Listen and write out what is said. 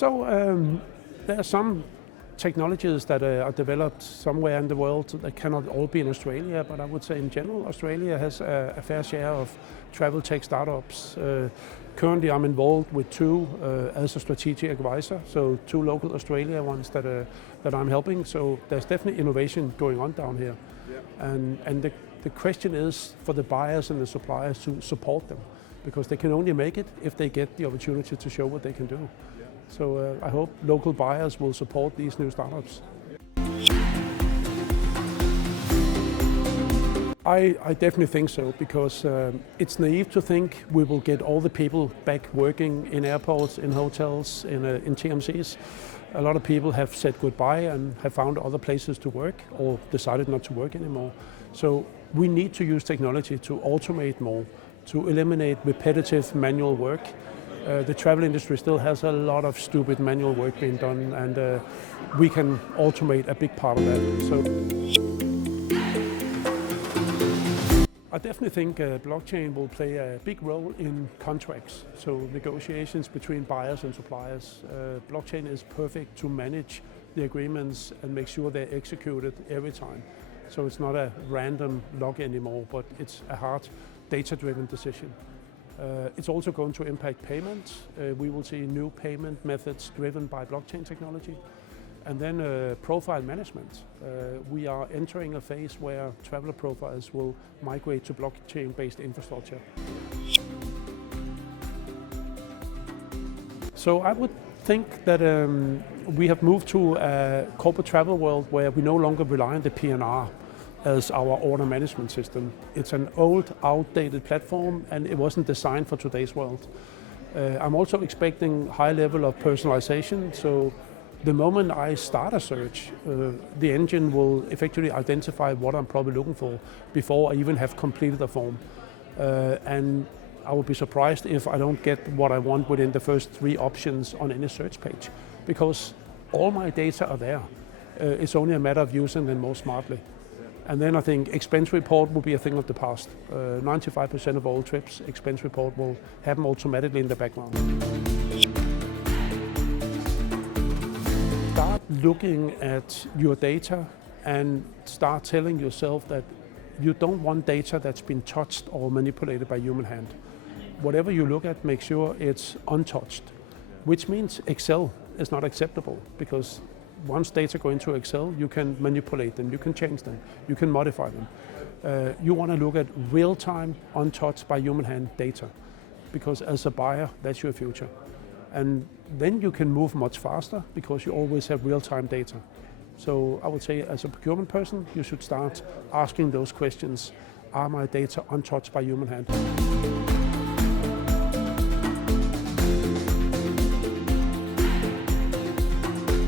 There are some technologies that are developed somewhere in the world that cannot all be in Australia, but I would say in general Australia has a fair share of travel tech startups. Currently I'm involved with two as a strategic advisor, so two local Australia ones that I'm helping. So there's definitely innovation going on down here. Yeah. And the question is for the buyers and the suppliers to support them, because they can only make it if they get the opportunity to show what they can do. Yeah. So I hope local buyers will support these new startups. I definitely think so, because it's naive to think we will get all the people back working in airports, in hotels, in TMCs. A lot of people have said goodbye and have found other places to work or decided not to work anymore. So we need to use technology to automate more, to eliminate repetitive manual work. The travel industry still has a lot of stupid manual work being done, and we can automate a big part of that. So I definitely think blockchain will play a big role in contracts, so negotiations between buyers and suppliers. Blockchain is perfect to manage the agreements and make sure they're executed every time. So it's not a random log anymore, but it's a hard data-driven decision. It's also going to impact payments. We will see new payment methods driven by blockchain technology. And then profile management. We are entering a phase where traveler profiles will migrate to blockchain-based infrastructure. So I would think that we have moved to a corporate travel world where we no longer rely on the PNR as our order management system. It's an old, outdated platform, and it wasn't designed for today's world. I'm also expecting high level of personalization. So the moment I start a search, the engine will effectively identify what I'm probably looking for before I even have completed a form. And I would be surprised if I don't get what I want within the first 3 options on any search page, because all my data are there. It's only a matter of using them more smartly. And then I think expense report will be a thing of the past. 95% of all trips, expense report will happen automatically in the background. Start looking at your data and start telling yourself that you don't want data that's been touched or manipulated by human hand. Whatever you look at, make sure it's untouched, which means Excel is not acceptable, because once data go into Excel, you can manipulate them, you can change them, you can modify them. You want to look at real-time, untouched by human hand data, because as a buyer, that's your future. And then you can move much faster because you always have real-time data. So I would say as a procurement person, you should start asking those questions. Are my data untouched by human hand?